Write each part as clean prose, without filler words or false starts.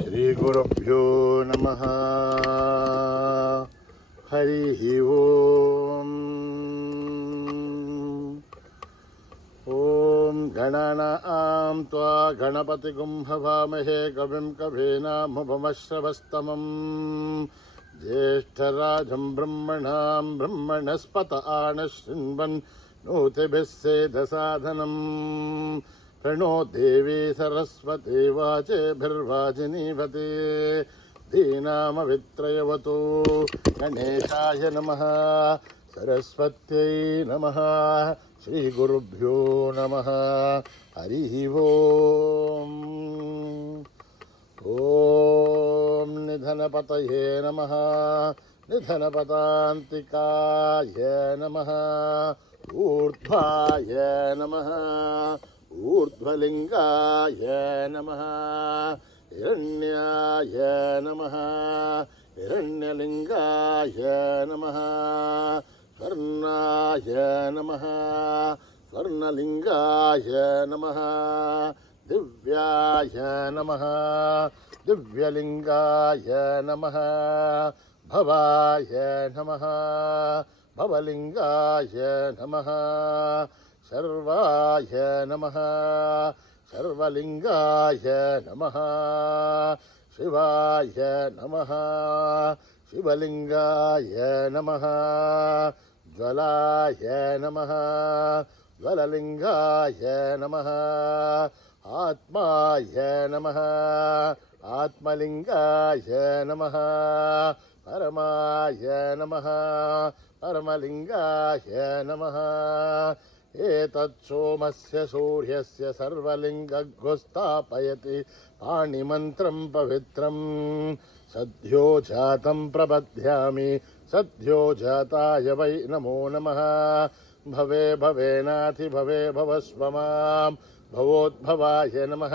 श्रीगुरुभ्यो नमः। हरिः ओम्। ॐ गणानां त्वा गणपतिगुं हवामहे कविं कवीनामुपमश्रवस्तमम् ज्येष्ठराजं ब्रह्मणां ब्रह्मणस्पत आनशृण्वन् नोतिभिः सेदसाधनम् प्रणो देवी सरस्वती वाचेभिर्वाजिनीवते धीनामवित्रयवतु गणेशाय नमः सरस्वत्यै नमः श्रीगुरुभ्यो नमः हरिः ओम्। ॐ निधनपतये नमः निधनपतान्तिकाय नमः ऊर्ध्वाय नमः ऊर्ध्वलिङ्गाय नमः हिरण्याय नमः हिरण्यलिङ्गाय नमः स्वर्णाय नमः स्वर्णलिङ्गाय नमः दिव्याय नमः दिव्यलिङ्गाय नमः भवाय नमः भवलिङ्गाय नमः सर्वाय नमः सर्वलिङ्गाय नमः शिवाय नमः शिवलिङ्गाय नमः ज्वलाय नमः ज्वललिङ्गाय नमः आत्माय नमः आत्मलिङ्गाय नमः परमाय नमः परमलिङ्गाय नमः एतत् सोमस्य सूर्यस्य सर्वलिङ्गघ्वस्थापयति पाणिमन्त्रं पवित्रं सद्यो जातं प्रबध्यामि सद्यो जाताय वै नमो नमः भवे भवेनाथि भवे भवस्व मां भवोद्भवाय नमः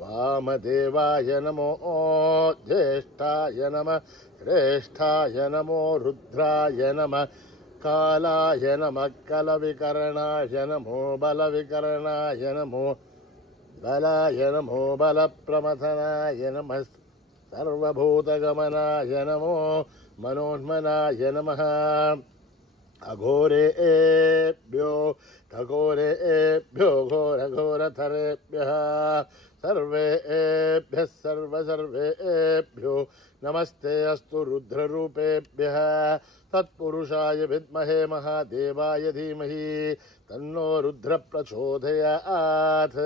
वामदेवाय नमो ज्येष्ठाय नमः श्रेष्ठाय नमो रुद्राय नमः कालाय नमः कलविकरणाय नमो बलविकरणाय नमो बलाय नमो बलप्रमथनाय नमः सर्वभूतगमनाय नमो मनोन्मनाय नमः अघोरेभ्यो खगोरेभ्यो घोरघोरथरेभ्यः सर्वेभ्यः सर्वेभ्यो नमस्ते अस्तु रुद्ररूपेभ्यः तत्पुरुषाय विद्महे महादेवाय धीमहि तन्नो रुद्र प्रचोदयात्।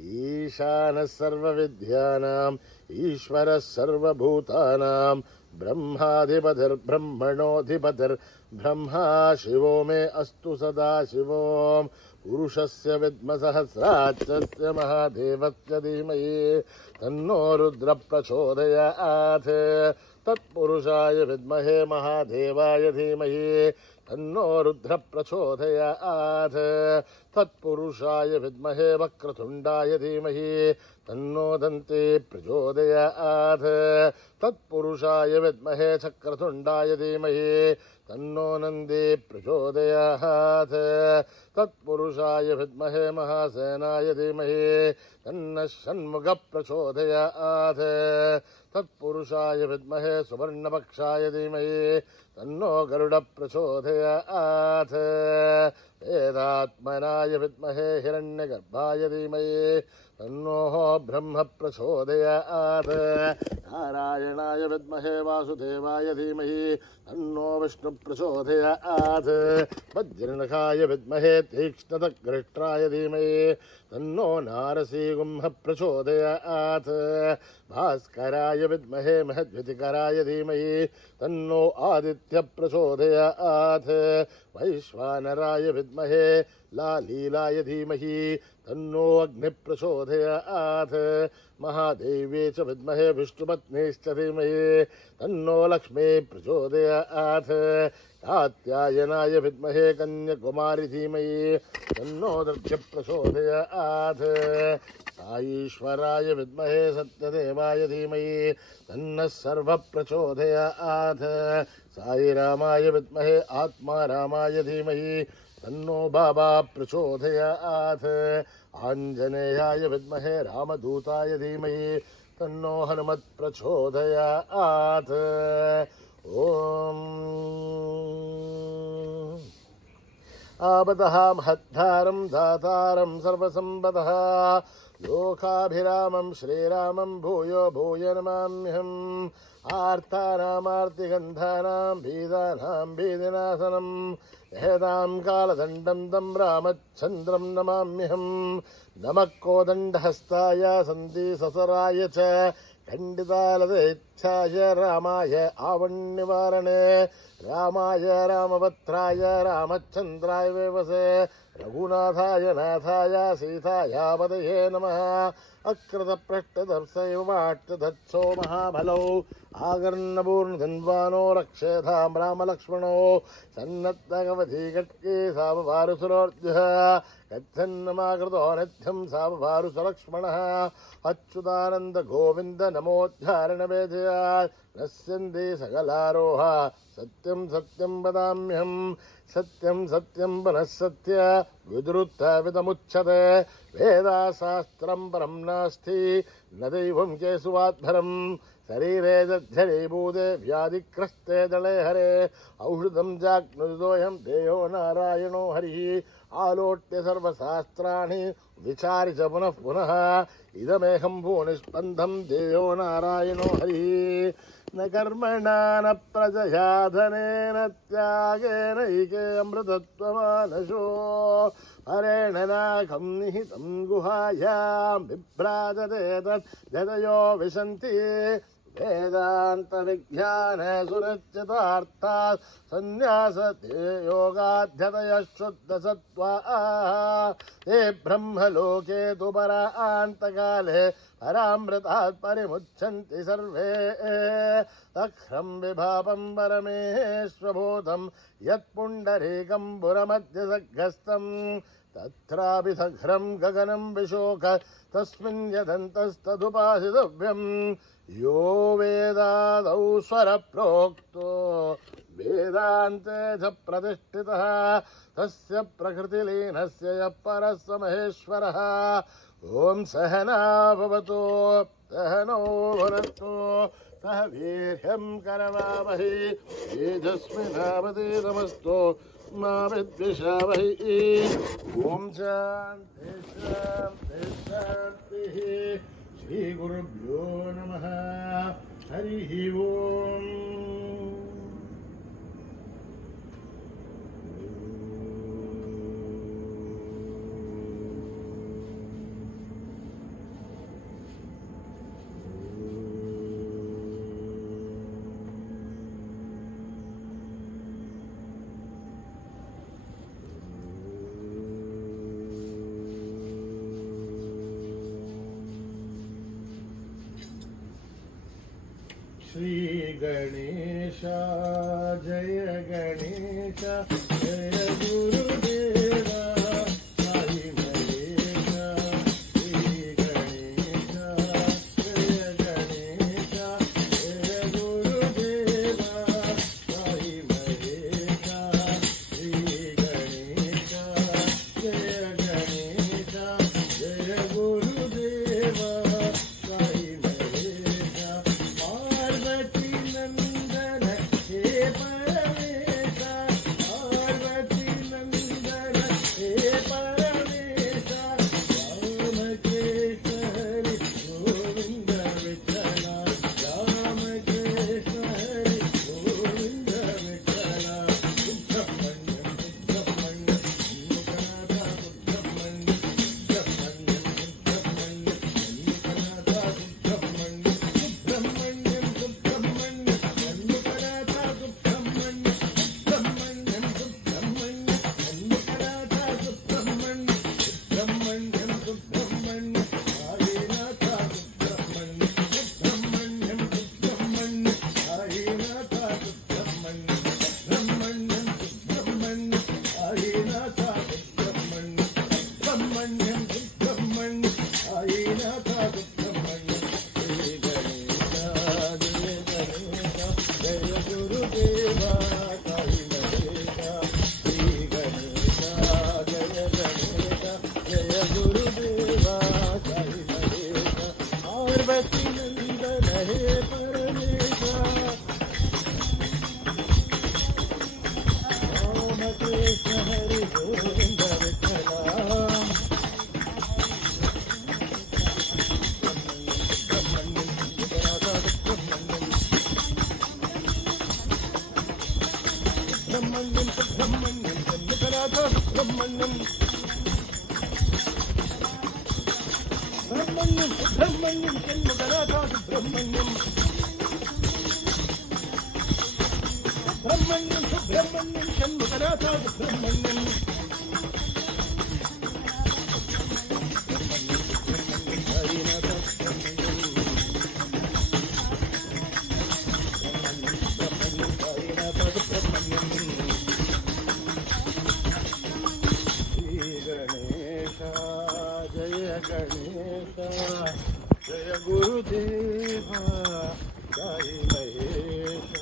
ईशानः सर्वविद्यानाम् ईश्वरः सर्वभूतानां ब्रह्माधिपतिर्ब्रह्मणोऽधिपतिर्ब्रह्मा शिवो मे अस्तु सदा शिवो पुरुषस्य विद्मसहस्राक्षस्य महादेवस्य धीमहि तन्नो रुद्र प्रचोदयात्। तत्पुरुषाय विद्महे महादेवाय धीमहि तन्नो रुद्र प्रचोदयात्। तत्पुरुषाय विद्महे वक्रतुण्डाय धीमहि तन्नो दन्ती प्रचोदयात्। तत्पुरुषाय विद्महे चक्रतुण्डाय धीमहि तन्नो नन्दी प्रचोदयात्। तत्पुरुषाय विद्महे महासेनाय धीमहि तन्नः षण्मुख प्रचोदयात्। तत्पुरुषाय विद्महे सुवर्णपक्षाय धीमहि तन्नो गरुड प्रचोदयात्। वेदात्मनाय विद्महे हिरण्यगर्भाय धीमहि तन्नो ब्रह्म प्रचोदयात्। नारायणाय विद्महे वासुदेवाय धीमहि तन्नो विष्णु प्रचोदयात्। वज्रनखाय विद्महे तीक्ष्णतग्रष्ट्राय धीमहि तन्नो नारसिंह प्रचोदयात्। भास्कराय विद्महे महद्वितिकराय धीमहि तन्नो आदित्य प्रचोदयात्। वैश्वानराय विद्महे लालीलाय धीमहि तन्नो अग्नि प्रचोदयात्। महादेव्यै च विद्महे विष्णुपत्नीश्च धीमहि तन्नो लक्ष्मी प्रचोदयात्। कात्यायनाय विद्महे कन्याकुमारी धीमहि तन्नो दर्श प्रचोदयात्। साईश्वराय विद्महे सत्यदेवाय धीमहि तन्नः सर्व प्रचोदयात्। साईरामाय विद्महे आत्मारामाय धीमहि तन्नो बाबा प्रचोदयात् आञ्जनेयाय विद्महे रामदूताय धीमहि तन्नो हनुमत् प्रचोदयात् ॐ आपदः महद्धारं दातारं सर्वसम्पदः लोकाभिरामं श्रीरामं भूयो भूय नमाम्यहम् आर्तानामार्तिगन्धानां भीदानां भीदिनाशनं हेदां कालदण्डं तं रामचन्द्रं नमाम्यहम् नमः कोदण्डहस्ताय सन्धिससराय च खण्डितालदेच्छाय रामाय आवन्निवारणे रामाय रामभद्राय रामचन्द्राय वेवसे रघुनाथाय नाथाय सीतायापतये नमः अकृतपृष्ठदर्शैव वाट्टधत्सो महाबलौ आगर्णपूर्णधन्वानो रक्षेधां रामलक्ष्मणौ सन्नद्धगवधी कट्ये सामवारुसुरोर्जः गच्छन्नमाकृतो नित्यं सामवारुसलक्ष्मणः अच्युतानन्द गोविन्द नमोद्धारणवेदया नश्यन्ति सकलारोह सत्यं सत्यं वदाम्यहं सत्यं सत्यं पुनः सत्य विदुरुत्थविदमुच्यते वेदाशास्त्रं परं नास्ति न दैवं केशवात्भरं शरीरे जर्जरीभूते व्याधिग्रस्ते दले हरे औषधं जाग्नुदोऽयं देयो नारायणो हरिः आलोट्य सर्वशास्त्राणि विचार्य च पुनः पुनः इदमेकं भूनिष्पन्दं देयो नारायणो हरिः न कर्मणा न प्रजया धनेन त्यागेन ईके अमृतत्वमानशो हरेण नाकं निहितं गुहायां बिभ्राजते तत् जतयो विशन्ति वेदान्तविज्ञानसुरचितार्थात् संन्यासते योगाध्यतयः शुद्धसत्त्वाः ते ब्रह्मलोके तु परान्तकाले परामृतात् परिमुच्यन्ति सर्वे तख्रं विभापं परमेश्वभूतं यत्पुण्डरीकं पुरमध्यसग्रस्तं तत्रापि सघ्रं गगनं विशोक तस्मिन् यदन्तस्तदुपासितव्यं यो वेदादौ स्वरप्रोक्तो वेदान्ते च प्रतिष्ठितः तस्य प्रकृतिलीनस्य यः परः स महेश्वरः ॐ सहना भवतु सहनौ भुनक्तु सह वीर्यं करवावहै तेजस्विनावतीतमस्तु मा विद्विषावहै ॐ शान्ति शान्ति शान्तिः श्रीगुरुभ्यो नमः हरिः ओम् श्री गणेश जय गणेश जय गुरुदेवा साई महेश श्री गणेश जय गणेश जय गुरुदेवा साई महेश श्री गणेश जय गणेश जय गुरुदेवा साई महेश पार्वती नंदन हे परमेश सुब्रह्मण्यम ब्रह्मण्यम सुब्रह्मण्यम षण्मुखनाथा सुब्रह्मण्यम ब्रह्मण्यम सुब्रह्मण्यम षण्मुखनाथा सुब्रह्मण्यम जय गुरुदेव जय महेश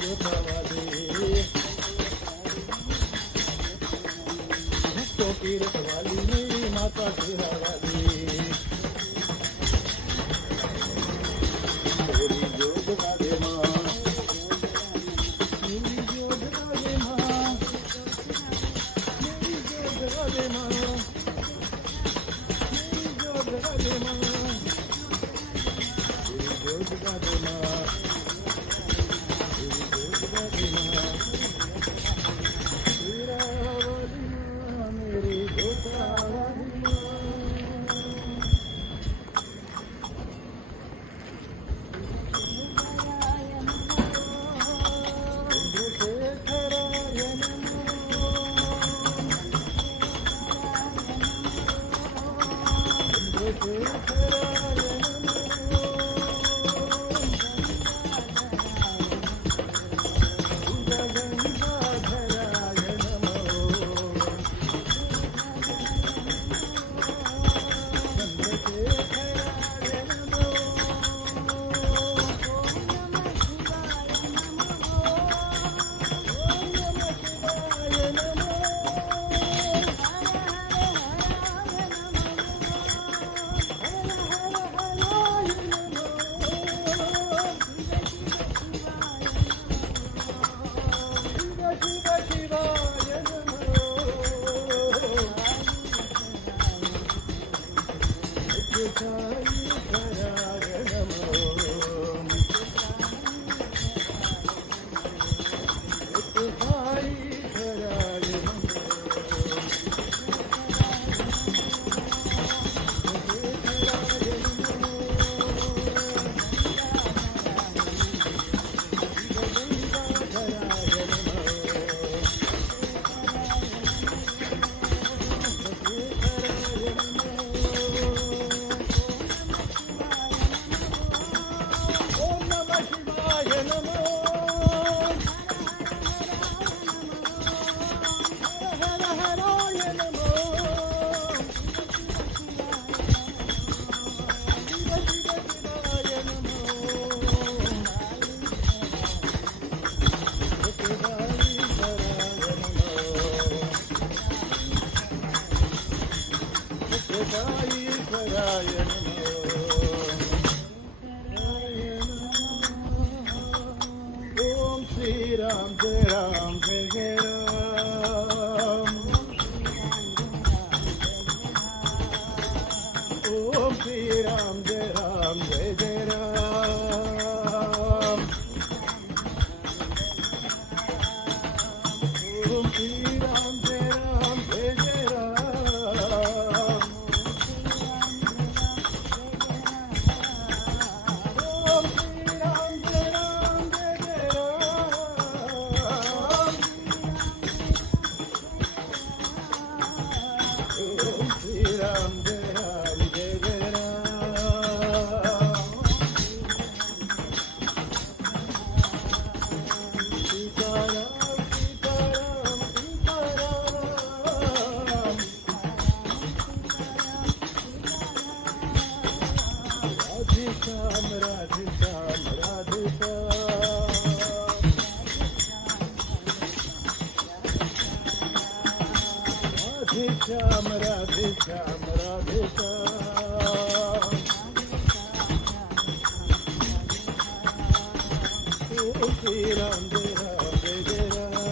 गोतावाली भक्तों की रखवाली मेरी माता शेरावाली मेरी जोत राधे माँ मेरी जोत राधे माँ मेरी जोत राधे माँ मेरी जोत राधे माँ मेरी जोत राधे माँ Ram Jai Ram Jai Jai Ram Om Shri Ram Jai Ram Jai Jai Ram Om Shri Ram Jai Ram Jai Jai Ram Om Shri Ram Jai Ram Jai Jai Ram Shri Ram Jai Ram Jai Jai Ram Sita Ram Sita Ram Sita Ram Radhe Shyam Radhe Shyam Radhe Shyam Radhe Shyam Radhe Shyam Om Shri Ram Jai Ram Jai Jai Ram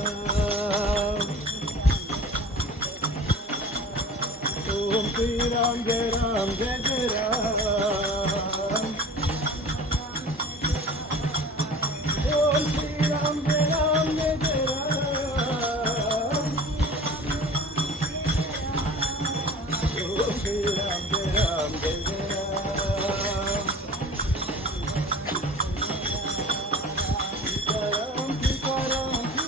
Om Shri Ram Jai Ram Jai Jai Ram Om Shri Ram Jai Ram Jai Jai Ram Om Shri Ram Jai Ram Jai Jai Ram Sita Ram Sita Ram Sita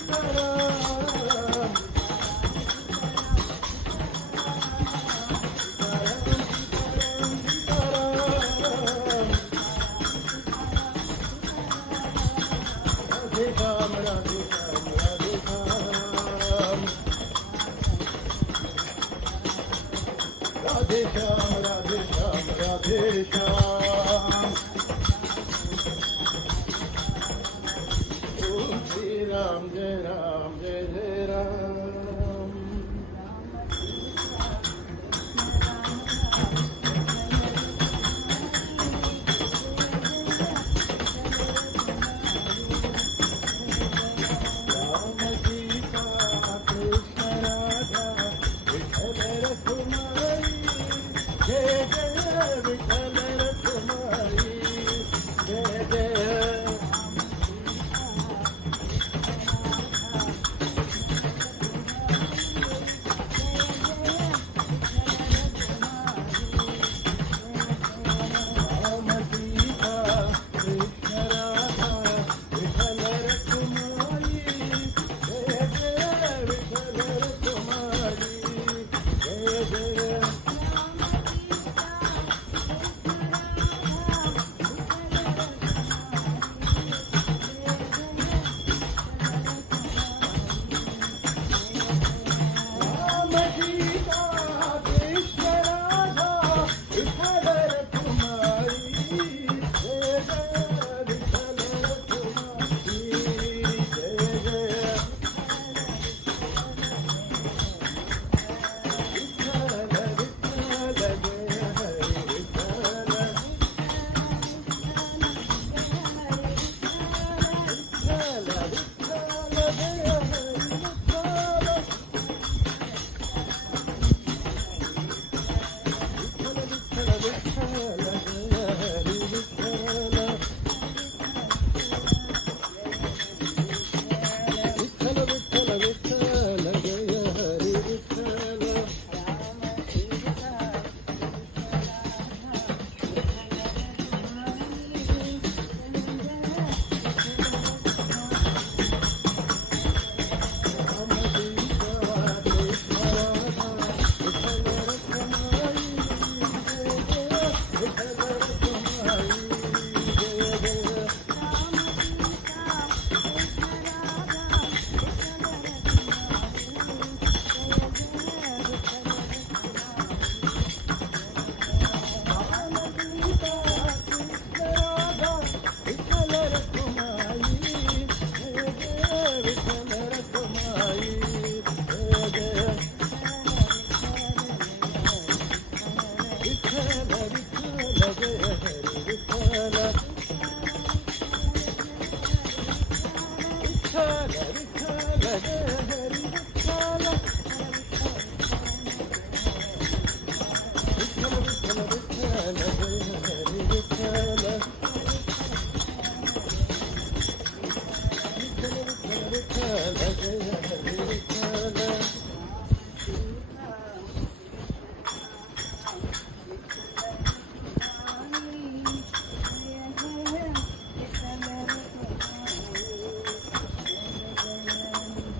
Ram Radhe Shyam Radhe Shyam Radhe Shyam Radhe Shyam Radhe Shyam Radhe Shyam Om Ram जय राम जय जय राम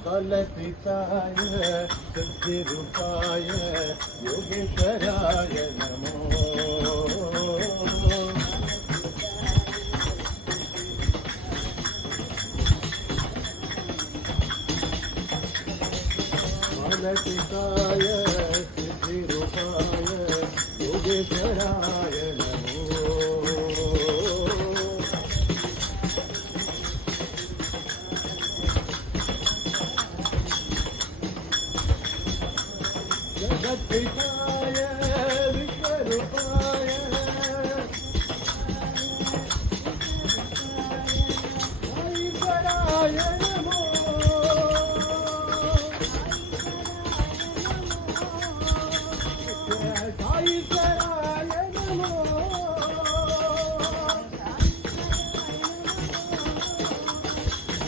कलपिताय सिद्धिरूपाय योगेश्वराय नमो कलपिताय सिद्धिरूपाय योगेश्वराय नमो जगत्पिताय विश्वरूपाय ईश्वराय नमो ईश्वराय नमो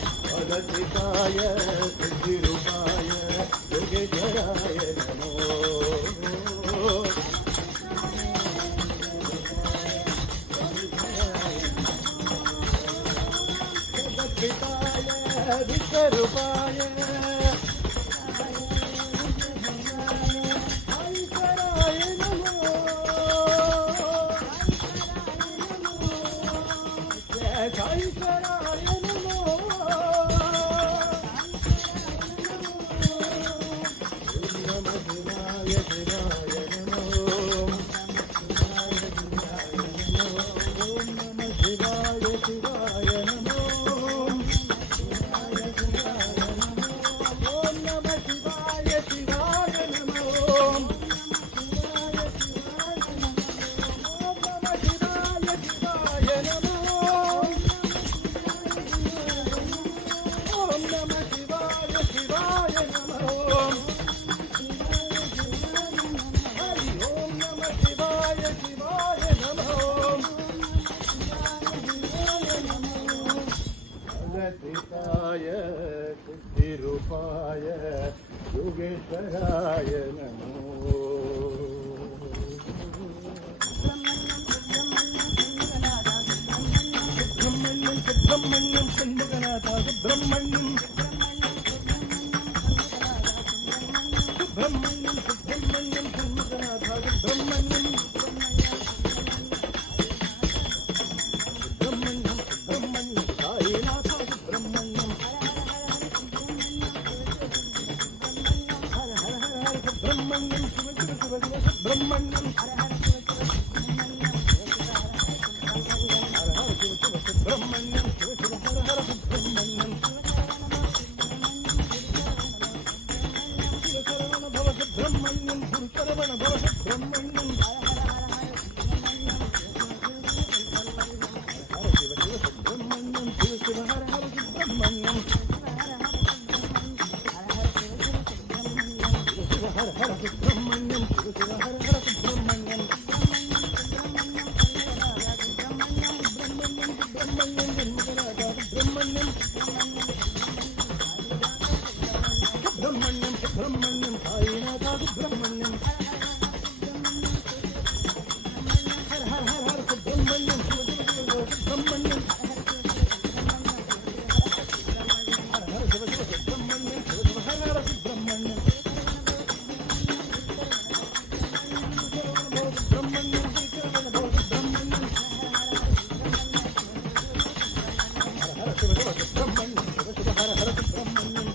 जगत्पिताय सिद्धिरूपाय योगेश्वराय नमो जगत्पिताय विश्वरूपाय ईश्वराय नमो ईश्वराय नमो शिवाय नमो नियतिकाय सिद्धिरूपाय योगेश्वराय नमो. सुब्रह्मण्यं षण्मुखनाथा सुब्रह्मण्यं सुब्रह्मण्यं सुब्रह्मण्यं षण्मुखनाथा सुब्रह्मण्यं सुब्रह्मण्यं सुब्रह्मण्यं साईनाथ सुब्रह्मण्यं हर हर हर हर सुब्रह्मण्यं शिव शिव शिव शिव सुब्रह्मण्यं हर हर शिव शिव सुब्रह्मण्यं शिव शिव हर हर सुब्रह्मण्यं शिवशरवण भव सुब्रह्मण्यं गुरुशरवण भव सुब्रह्मण्यं हर हर हर हर शिव शिव सुब्रह्मण्यं शिव शिव हर हर सुब्रह्मण्यं हर हर सुब्रह्मण्यं शिव शिव हर हर सुब्रह्मण्यं सुब्रह्मण्यं जन्मकराता सुब्रह्मण्यं सुब्रह्मण्यं सुब्रह्मण्यं साईनाथा सुब्रह्मण्यं हर हर हर हर सुब्रह्मण्यं शिव शिव शिव सुब्रह्मण्यं हर हर शिव शिव सुब्रह्मण्यं शिव शिव हर हर सुब्रह्मण्यं सुब्रह्मण्यं श्रीशरवण भव सुब्रह्मण्यं हर हर शिव शिव सुब्रह्मण्यं शिव शिव हर हर सुब्रह्मण्यं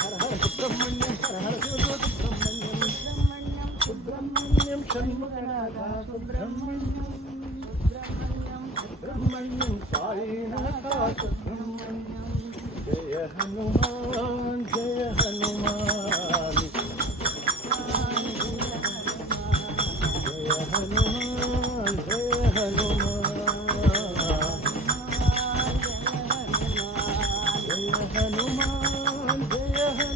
हर हर सुब्रह्मण्यं हर हर शिव शिव सुब्रह्मण्यं सुब्रह्मण्यं षण्मुखनाथा सुब्रह्मण्यं सुब्रह्मण्यं साईनाथा सुब्रह्मण्यं जय हनुमान जय हनुमान जय हनुमान जय हनुमान जय हनुमान जय हनुमान जय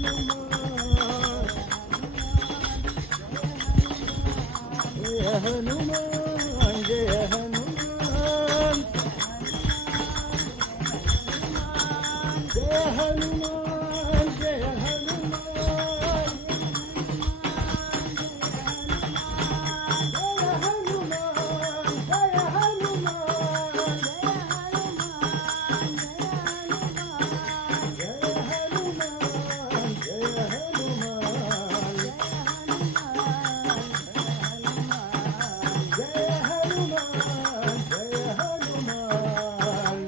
हनुमान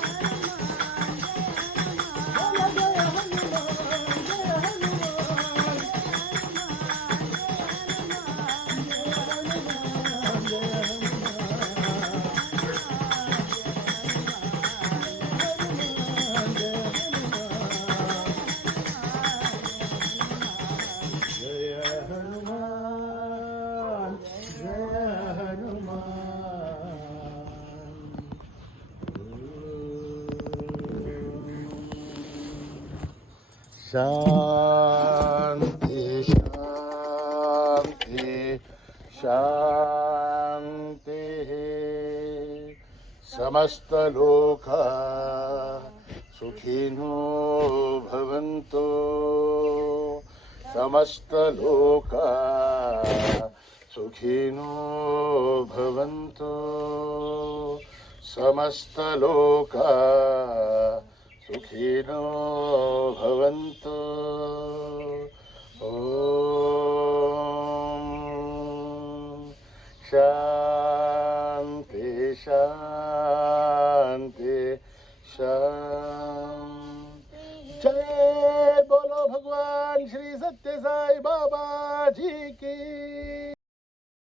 जय हनुमान जय हनुमान जय हनुमान शांति शांति शांति समस्त लोका सुखिनो भवन्तु समस्त लोका सुखिनो भवन्तु समस्त लोका सुखिनो भवन्तु ॐ शान्ति शान्ति शान्ति जय बोलो भगवान श्री सत्य साई बाबा जी